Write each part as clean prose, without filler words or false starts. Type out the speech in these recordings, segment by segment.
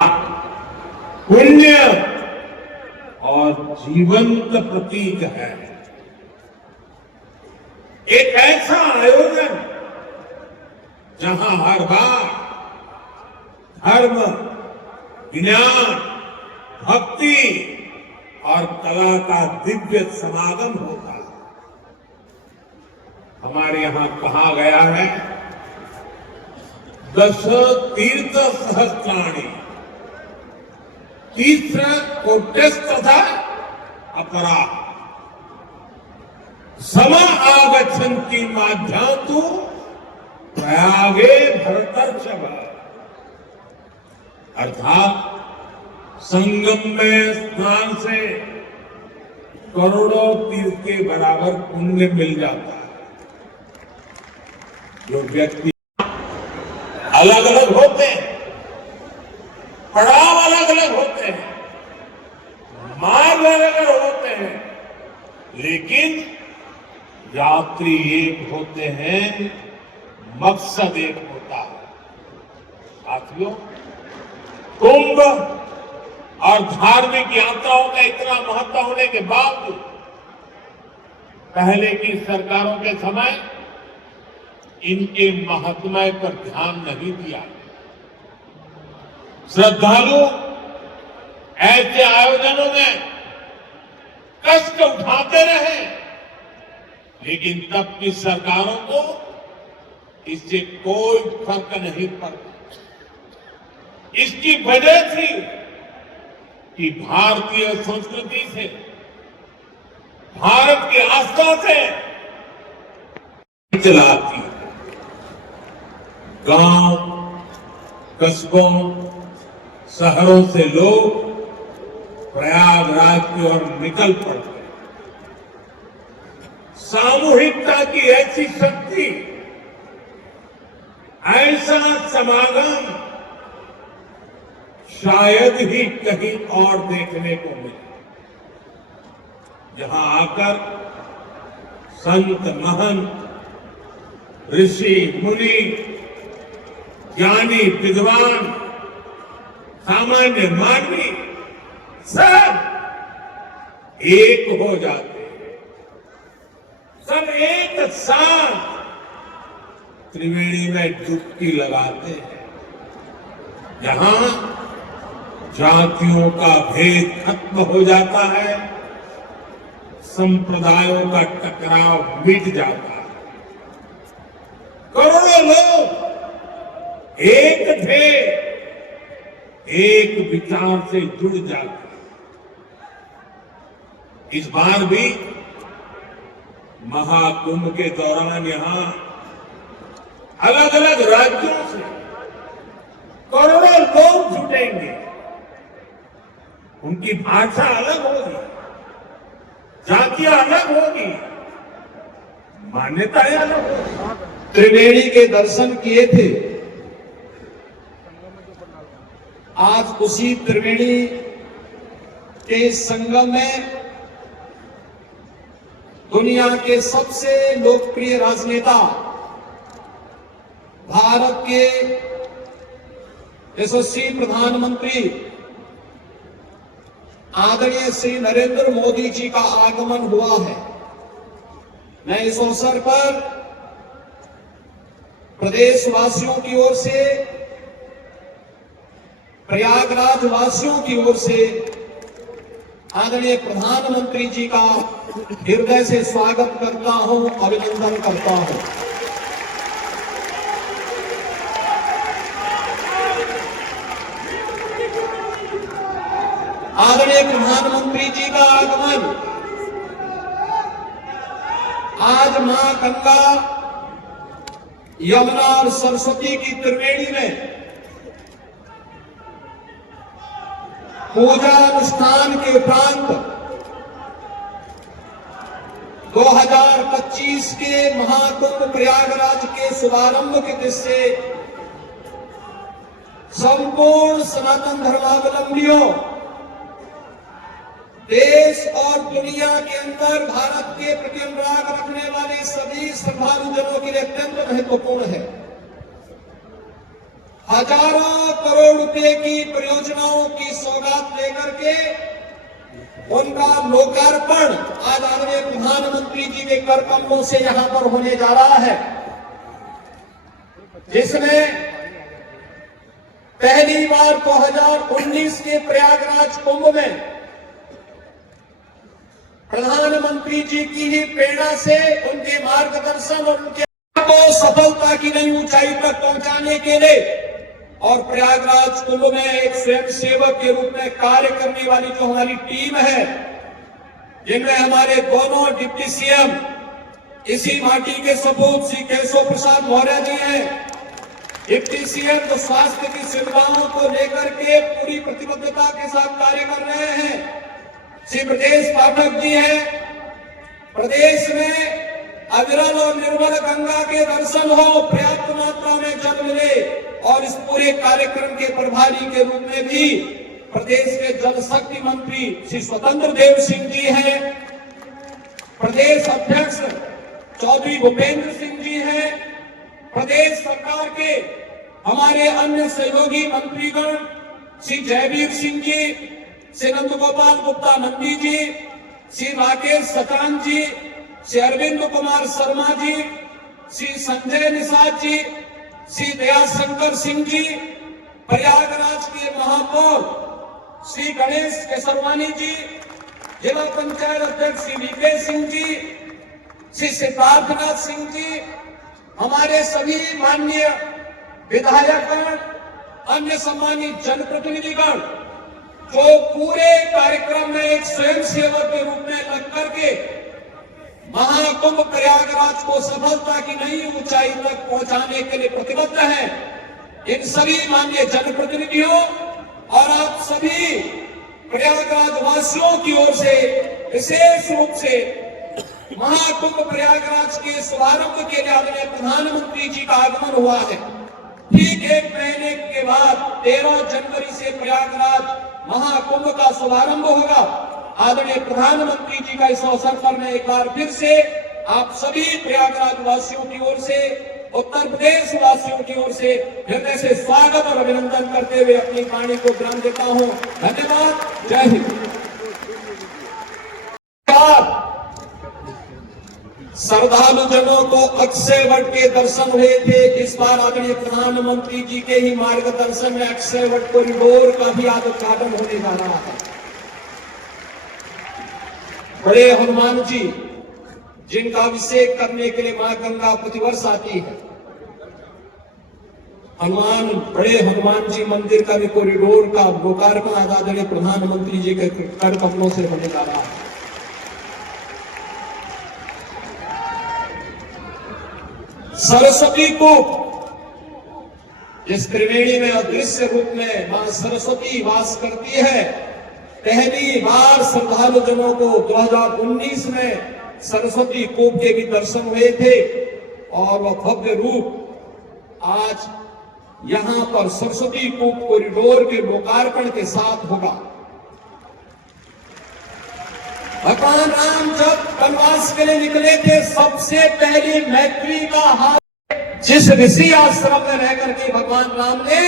पुण्य और जीवंत प्रतीक है। एक ऐसा आयोजन जहां हर बार धर्म, ज्ञान, भक्ति और कला का दिव्य समागम होता है। हमारे यहां कहा गया है, दश तीर्थ सहस्त्राणि तीसरा कोट्यस्तथा अपरा समा आगच्छन्ति माध्यान्तु प्रयागे भरतर्षभ। अर्थात संगम में स्नान से करोड़ों तीर्थ के बराबर पुण्य मिल जाता है। जो व्यक्ति अलग अलग होते हैं, पड़ाव अलग अलग होते हैं, मार्ग अलग अलग होते हैं, लेकिन यात्री एक होते हैं, मकसद एक होता है। साथियों, कुंभ और धार्मिक यात्राओं का इतना महत्व होने के बावजूद पहले की सरकारों के समय इनके महत्व पर ध्यान नहीं दिया। श्रद्धालु ऐसे आयोजनों में कष्ट उठाते रहे, लेकिन तब की सरकारों को इससे कोई फर्क नहीं पड़ता। इसकी वजह थी कि भारतीय संस्कृति से, भारत की आस्था से चलाती गांव, कस्बों, शहरों से लोग प्रयागराज की ओर निकल पड़ते। सामूहिकता की ऐसी शक्ति, ऐसा समागम शायद ही कहीं और देखने को मिले। जहां आकर संत, महंत, ऋषि, मुनि, ज्ञानी, विद्वान, सामान्य मानवी सब एक हो जाते हैं, सब एक साथ त्रिवेणी में डुबकी लगाते हैं। जहां जातियों का भेद खत्म हो जाता है, संप्रदायों का टकराव मिट जाता है, करोड़ों लोग एक थे, एक विचार से जुड़ जाते। इस बार भी महाकुंभ के दौरान यहां अलग अलग राज्यों से करोड़ों लोग जुटेंगे। उनकी भाषा अलग होगी, जातियां अलग होगी, मान्यताएं अलग होगी। त्रिवेणी के दर्शन किए थे। आज उसी त्रिवेणी के संगम में दुनिया के सबसे लोकप्रिय राजनेता, भारत के यशस्वी प्रधानमंत्री आदरणीय श्री नरेंद्र मोदी जी का आगमन हुआ है। मैं इस अवसर पर प्रदेशवासियों की ओर से, प्रयागराज वासियों की ओर से आदरणीय प्रधानमंत्री जी का हृदय से स्वागत करता हूं, अभिनंदन करता हूं। आदरणीय प्रधानमंत्री जी का आगमन आज मां गंगा, यमुना और सरस्वती की त्रिवेणी में पूजा अनुष्ठान के उपरांत 2025 के महाकुंभ प्रयागराज के शुभारंभ के दृष्टि से संपूर्ण सनातन धर्मावलंबियों, देश और दुनिया के अंदर भारत के प्रति अनुराग रखने वाले सभी श्रद्धालुजनों के लिए अत्यंत महत्वपूर्ण है। हजारों करोड़ रुपए की परियोजनाओं की सौगात लेकर के उनका लोकार्पण आज आदरणीय प्रधानमंत्री जी के कर कमलों से यहां पर होने जा रहा है, जिसमें पहली बार 2019 के प्रयागराज कुंभ में प्रधानमंत्री जी की ही प्रेरणा से, उनके मार्गदर्शन और उनके को सफलता की नई ऊंचाई तक पहुंचाने के लिए और प्रयागराज कुंभ में एक स्वयंसेवक के रूप में कार्य करने वाली जो हमारी टीम है, जिनमें हमारे दोनों डिप्टी सीएम इसी माटी के सपूत श्री केशव प्रसाद मौर्य जी हैं, डिप्टी सीएम तो स्वास्थ्य की सुविधाओं को लेकर के पूरी प्रतिबद्धता के साथ कार्य कर रहे हैं, श्री ब्रजेश पाठक जी हैं, प्रदेश में अविरल और निर्मल गंगा के दर्शन हो, पर्याप्त मात्रा में जल मिले और इस पूरे कार्यक्रम के प्रभारी के रूप में भी प्रदेश के जल शक्ति मंत्री श्री स्वतंत्र देव सिंह जी हैं, प्रदेश अध्यक्ष चौधरी भूपेंद्र सिंह जी हैं, प्रदेश सरकार के हमारे अन्य सहयोगी मंत्रीगण श्री जयवीर सिंह जी, श्री नंद गोपाल गुप्ता नंदी जी, श्री राकेश सचान जी, श्री अरविंद कुमार शर्मा जी, श्री संजय निषाद जी, श्री दयाशंकर सिंह जी, प्रयागराज के महापौर श्री गणेश केसरवानी जी, जिला पंचायत अध्यक्ष श्री वीके सिंह जी, श्री सिद्धार्थनाथ सिंह जी, हमारे सभी माननीय विधायकगण, अन्य सम्मानित जनप्रतिनिधिगण जो पूरे कार्यक्रम में एक स्वयंसेवक के रूप में लग करके महाकुंभ प्रयागराज को सफलता की नई ऊंचाई तक पहुंचाने के लिए प्रतिबद्ध हैं, इन सभी माननीय जनप्रतिनिधियों और आप सभी प्रयागराज वासियों की ओर से विशेष रूप से महाकुंभ प्रयागराज के शुभारंभ के लिए आदरणीय प्रधानमंत्री जी का आगमन हुआ है। ठीक एक महीने के बाद 13 जनवरी से प्रयागराज महाकुंभ का शुभारंभ होगा। आदरणीय प्रधानमंत्री जी का इस अवसर पर मैं एक बार फिर से आप सभी प्रयागराज वासियों की ओर से, उत्तर प्रदेश वासियों की ओर से हृदय से स्वागत और अभिनंदन करते हुए अपनी वाणी को विराम देता हूं। धन्यवाद। जय हिंद। श्रद्धालुजनों को अक्षय वट के दर्शन हुए थे। इस बार आदरणीय प्रधानमंत्री जी के ही मार्गदर्शन में अक्षय वट कॉरिडोर का भी आज उद्घाटन होने जा रहा है। बड़े हनुमान जी जिनका अभिषेक करने के लिए मां गंगा प्रतिवर्ष आती है, बड़े हनुमान जी मंदिर का भी कॉरिडोर का लोकार्पण आज आदरणीय प्रधानमंत्री जी के कर कमलों से होने जा रहा है। सरस्वती को जिस त्रिवेणी में अदृश्य रूप में मां सरस्वती वास करती है, पहली बार श्रद्धालुजनों को 2019 में सरस्वती कूप के भी दर्शन हुए थे और वह भव्य रूप आज यहां पर सरस्वती कूप कॉरिडोर के लोकार्पण के साथ होगा। भगवान राम जब वनवास के लिए निकले थे, सबसे पहली मैत्री का हाथ जिस ऋषि आश्रम में रह करके भगवान राम ने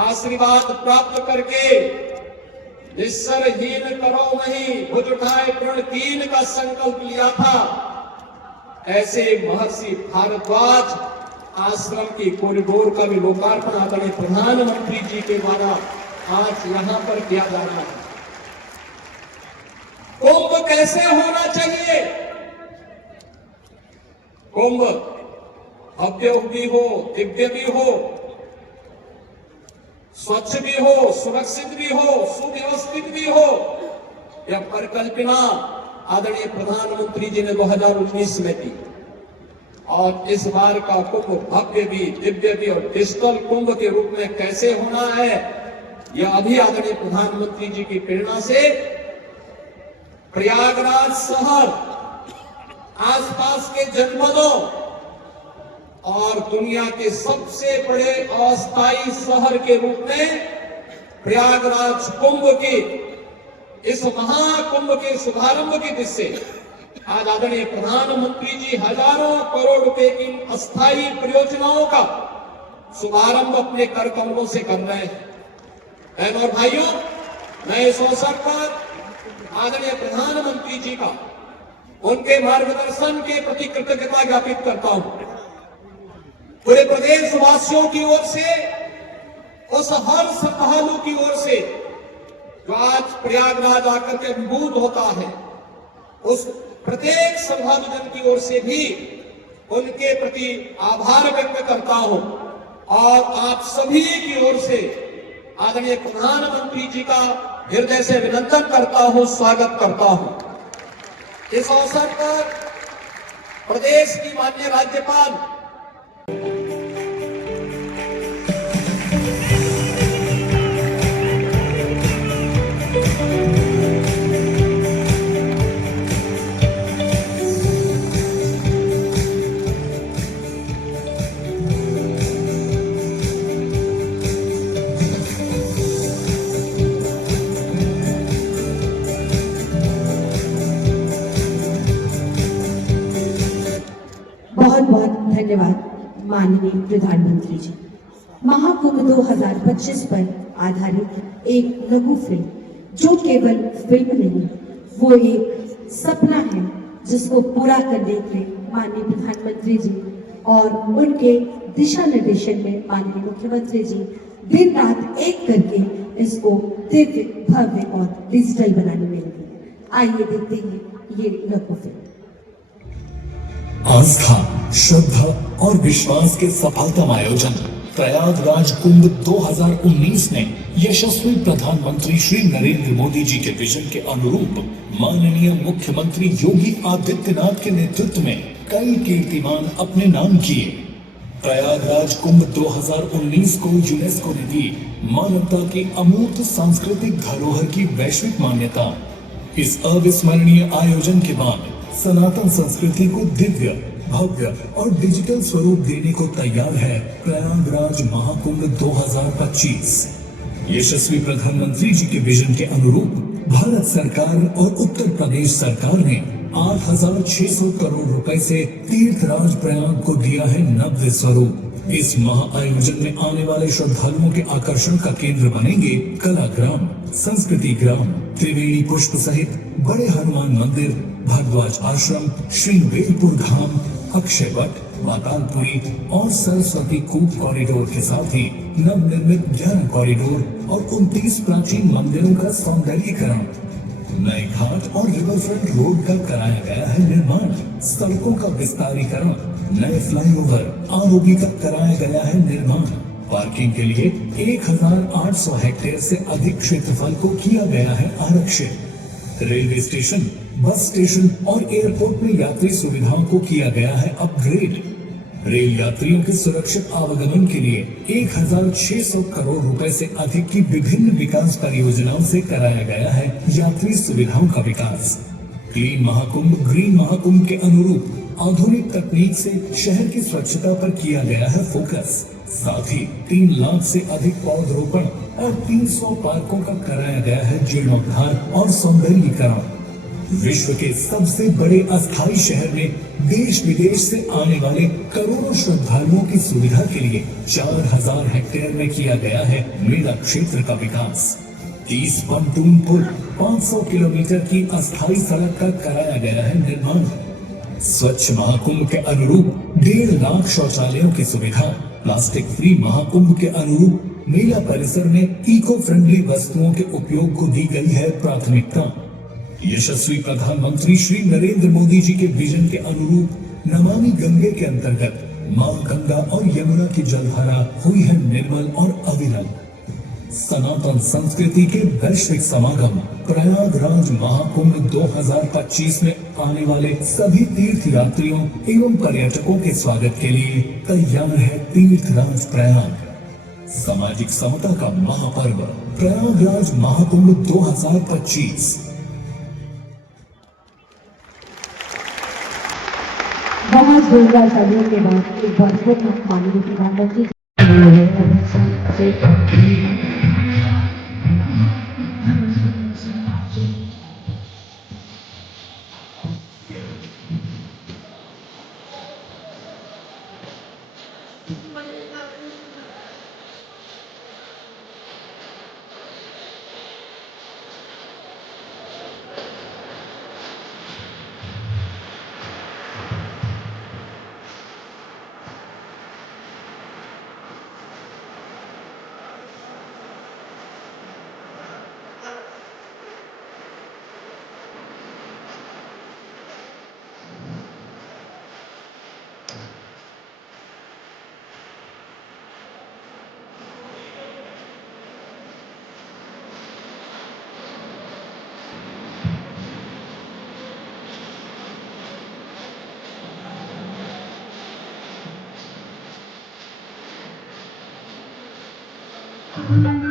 आशीर्वाद प्राप्त करके निस्सरहीन करो नहीं, भुज उठाए प्रण कीन का संकल्प लिया था, ऐसे महर्षि भारद्वाज आश्रम की कॉरिडोर का भी लोकार्पण आदरणीय प्रधानमंत्री जी के द्वारा आज यहां पर किया जा रहा है। कुंभ कैसे होना चाहिए? कुंभ भव्य भी हो, दिव्य भी हो, स्वच्छ भी हो, सुरक्षित भी हो, सुव्यवस्थित भी हो। यह परिकल्पना आदरणीय प्रधानमंत्री जी ने 2019 में दी और इस बार का कुंभ भव्य भी, दिव्य भी और डिजिटल कुंभ के रूप में कैसे होना है, यह अभी आदरणीय प्रधानमंत्री जी की प्रेरणा से प्रयागराज शहर, आसपास के जनपदों और दुनिया के सबसे बड़े अस्थायी शहर के रूप में प्रयागराज कुंभ के इस महाकुंभ के शुभारंभ की दिशा से आज आदरणीय प्रधानमंत्री जी हजारों करोड़ रुपए की अस्थायी परियोजनाओं का शुभारंभ अपने कर कमलों से कर रहे हैं। बहनों और भाइयों, मैं इस अवसर पर आदरणीय प्रधानमंत्री जी का उनके मार्गदर्शन के प्रति कृतज्ञता ज्ञापित करता हूं। पूरे प्रदेश वासियों की ओर से, उस हर श्रद्धालु की ओर से जो आज प्रयागराज आकर के अभिभूत होता है, उस प्रत्येक श्रद्धालु जन की ओर से भी उनके प्रति आभार व्यक्त करता हूं और आप सभी की ओर से आदरणीय प्रधानमंत्री जी का हृदय से अभिनंदन करता हूं, स्वागत करता हूं। इस अवसर पर प्रदेश की माननीय राज्यपाल बहुत बहुत धन्यवाद माननीय प्रधानमंत्री जी। महाकुंभ 2025 पर आधारित एक लघु फिल्म जो केवल फिल्म नहीं, वो एक सपना है जिसको पूरा करने के माननीय प्रधानमंत्री जी और उनके दिशा निर्देशन में माननीय मुख्यमंत्री जी दिन रात एक करके इसको दिव्य, भव्य और डिजिटल बनाने में लगे। आइए देखते हैं ये लघु फिल्म। आस्था, श्रद्धा और विश्वास के सफलतम आयोजन प्रयागराज कुंभ 2019 ने यशस्वी प्रधानमंत्री श्री नरेंद्र मोदी जी के विजन के अनुरूप माननीय मुख्यमंत्री योगी आदित्यनाथ के नेतृत्व में कई कीर्तिमान अपने नाम किए। प्रयागराज कुंभ 2019 को यूनेस्को ने दी मानवता की अमूर्त सांस्कृतिक धरोहर की वैश्विक मान्यता। इस अविस्मरणीय आयोजन के बाद सनातन संस्कृति को दिव्य, भव्य और डिजिटल स्वरूप देने को तैयार है प्रयागराज महाकुंभ 2025। यशस्वी प्रधानमंत्री जी के विजन के अनुरूप भारत सरकार और उत्तर प्रदेश सरकार ने 8,600 करोड़ रुपए से तीर्थराज प्रयाग को दिया है नव्य स्वरूप। इस महाआयोजन में आने वाले श्रद्धालुओं के आकर्षण का केंद्र बनेंगे कलाग्राम, संस्कृति ग्राम, त्रिवेणी पुष्प सहित बड़े हनुमान मंदिर, भारद्वाज आश्रम, श्रृंगवेरपुर धाम, अक्षय वट, पातालपुरी और सरस्वती कूप कॉरिडोर के साथ ही नवनिर्मित 11 कॉरिडोर और 29 प्राचीन मंदिरों का सौंदर्यीकरण। नए घाट और रिवरफ्रंट रोड का कराया गया है निर्माण। सड़कों का विस्तारीकरण, नए फ्लाईओवर, आरओबी का कराया गया है निर्माण। पार्किंग के लिए 1,800 हेक्टेयर से अधिक क्षेत्रफल को किया गया है आरक्षित। रेलवे स्टेशन, बस स्टेशन और एयरपोर्ट में यात्री सुविधाओं को किया गया है अपग्रेड। रेल यात्रियों के सुरक्षित आवागमन के लिए 1,600 करोड़ रुपए से अधिक की विभिन्न विकास परियोजनाओं से कराया गया है यात्री सुविधाओं का विकास। क्लीन महाकुंभ, ग्रीन महाकुंभ के अनुरूप आधुनिक तकनीक से शहर की स्वच्छता पर किया गया है फोकस। साथ ही 3 लाख से अधिक पौधरोपण और 300 पार्कों का कराया गया है जीर्णोद्धार और सौंदर्यीकरण। विश्व के सबसे बड़े अस्थायी शहर में देश विदेश से आने वाले करोड़ों श्रद्धालुओं की सुविधा के लिए 4,000 हेक्टेयर में किया गया है मेला क्षेत्र का विकास। 30 पंटून पुल, 500 किलोमीटर की अस्थायी सड़क का कराया गया है निर्माण। स्वच्छ महाकुंभ के अनुरूप 1.5 लाख शौचालयों की सुविधा। प्लास्टिक फ्री महाकुंभ के अनुरूप मेला परिसर में इको फ्रेंडली वस्तुओं के उपयोग को दी गई है प्राथमिकता। यशस्वी प्रधानमंत्री श्री नरेंद्र मोदी जी के विजन के अनुरूप नमामि गंगे के अंतर्गत मां गंगा और यमुना की जलधारा हुई है निर्मल और अविरल। सनातन संस्कृति के वैश्विक समागम प्रयागराज महाकुंभ 2025 में आने वाले सभी तीर्थ यात्रियों एवं पर्यटकों के स्वागत के लिए तैयार है तीर्थराज प्रयाग। सामाजिक समता का महापर्व प्रयागराज महाकुंभ 2025। बहुत जोरदार तालियों के बाद एक बार फिर माननीय प्रधानमंत्री Thank you.